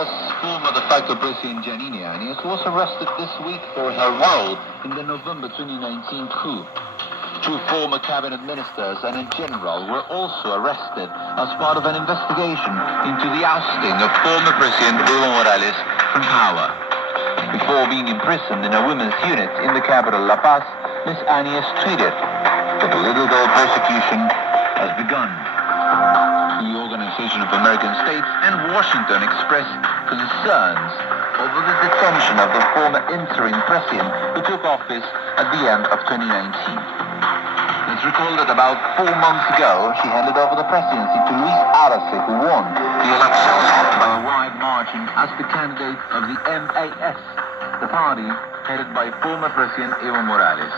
Venezuela's former de facto president Janine Áñez was arrested this week for her role in the November 2019 coup. Two former cabinet ministers and a general were also arrested as part of an investigation into the ousting of former President Evo Morales from power. Before being imprisoned in a women's unit in the capital La Paz, Ms. Áñez tweeted, "The political persecution has begun." The Organization of American States and Washington expressed concerns over the detention of the former interim president who took office at the end of 2019. It's recalled that about 4 months ago, she handed over the presidency to Luis Arce, who won the elections by a wide margin as the candidate of the MLA, the party headed by former President Evo Morales.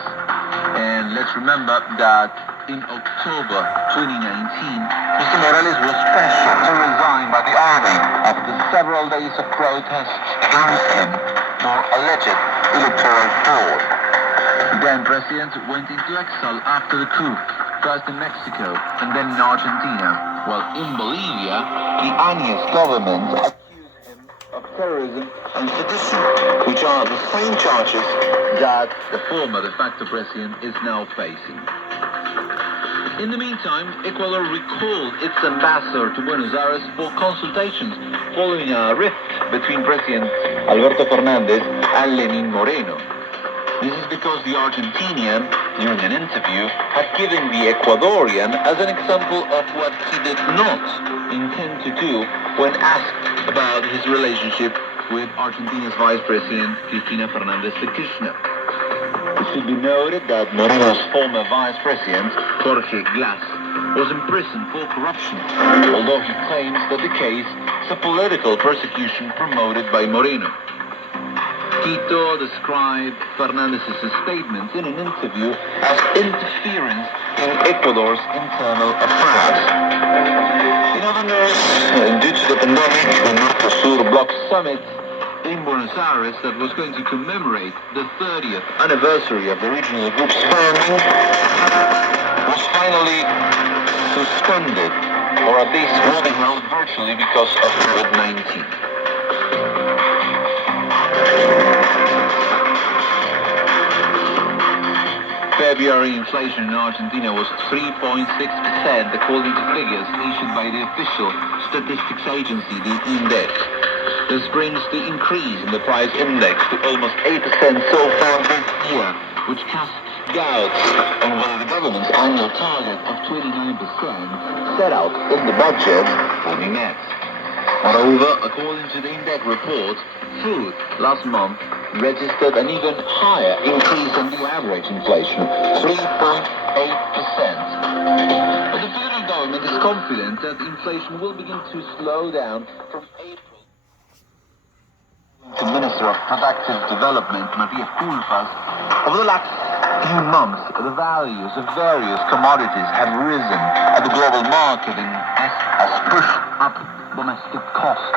And let's remember that in October 2019, Mr. Morales was pressured to resign by the army after several days of protests against him for alleged electoral fraud. The then president went into exile after the coup, first in Mexico and then in Argentina, while in Bolivia, the Áñez government accused him of terrorism and sedition, which are the same charges that the former de facto president is now facing. In the meantime, Ecuador recalled its ambassador to Buenos Aires for consultations following a rift between President Alberto Fernández and Lenín Moreno. This is because the Argentinian, during an interview, had given the Ecuadorian as an example of what he did not intend to do when asked about his relationship with Argentina's Vice President Cristina Fernández de Kirchner. It should be noted that Moreno's former Vice President, Jorge Glass, was imprisoned for corruption, although he claims that the case is a political persecution promoted by Moreno. Tito described Fernandez's statements in an interview as interference in Ecuador's internal affairs. In other news, due to the pandemic, the Mercosur Bloc Summit in Buenos Aires that was going to commemorate the 30th anniversary of the regional group's founding was finally suspended, or at least will be held virtually because of COVID-19. February inflation in Argentina was 3.6%, according to figures issued by the official statistics agency, the INDEC. This brings the increase in the price index to almost 8% so far this year, which casts doubts on whether the government's annual target of 29% set out in the budget will be met. Moreover, according to the INDEC report, food last month registered an even higher increase than the average inflation, 3.8%. But the federal government is confident that inflation will begin to slow down from April. To Minister of Productive Development, Maria Culpas, over the last few months, the values of various commodities have risen at the global market and has pushed up domestic costs.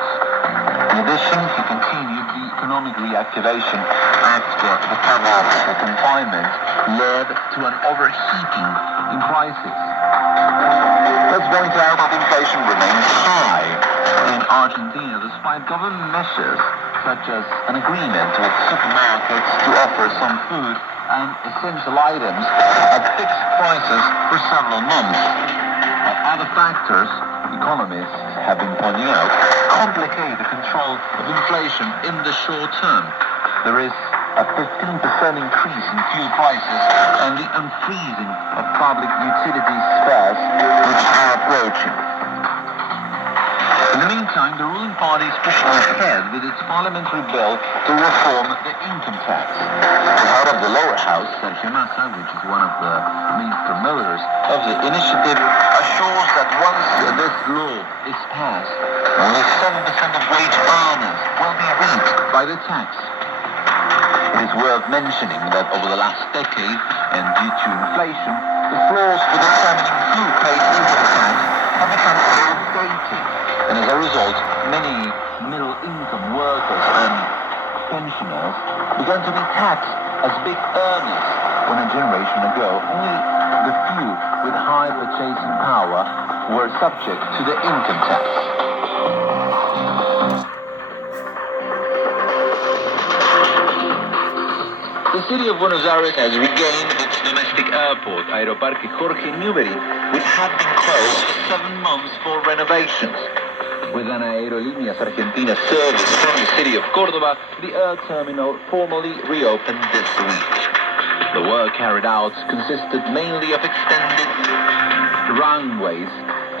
In addition, he continued the economic reactivation after the travel confinement led to an overheating in prices. Let's point out that inflation remains high in Argentina despite government measures such as an agreement with supermarkets to offer some food and essential items at fixed prices for several months. Other factors, economists have been pointing out, complicate the control of inflation in the short term. There is a 15% increase in fuel prices and the unfreezing of public utilities fares, which are approaching. In the meantime, the ruling party is pushing ahead with its parliamentary bill to reform the income tax. The head of the lower house, Sergio Massa, which is one of the main promoters of the initiative, assures that once this law is passed, only 7% of wage earners will be reached by the tax. It is worth mentioning that over the last decade, and due to inflation, the floors for determining who pays income tax have become outdated. And as a result, many middle-income workers and pensioners began to be taxed as big earners when a generation ago only the few with high purchasing power were subject to the income tax. city of Buenos Aires has regained its domestic airport, Aeroparque Jorge Newbery, which had been closed for 7 months for renovations. With an Aerolíneas Argentina service from the city of Córdoba, the air terminal formally reopened this week. The work carried out consisted mainly of extended runways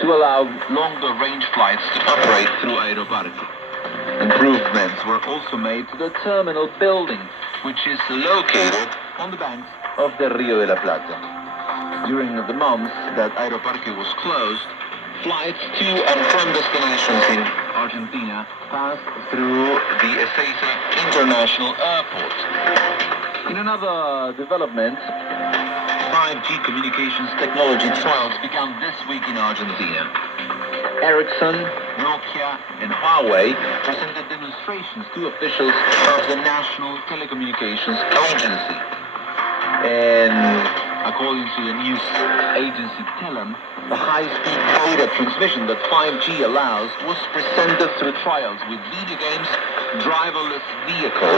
to allow longer range flights to operate through Aeroparque. Improvements were also made to the terminal building, which is located on the banks of the Rio de la Plata. During the months that Aeroparque was closed, flights to and from destinations in Argentina passed through the Ezeiza International Airport. In another development, 5G communications technology trials began this week in Argentina. Ericsson, Nokia, and Huawei presented demonstrations to officials of the National Telecommunications Agency. And according to the news agency Telem, the high-speed data transmission that 5G allows was presented through trials with video games, driverless vehicles,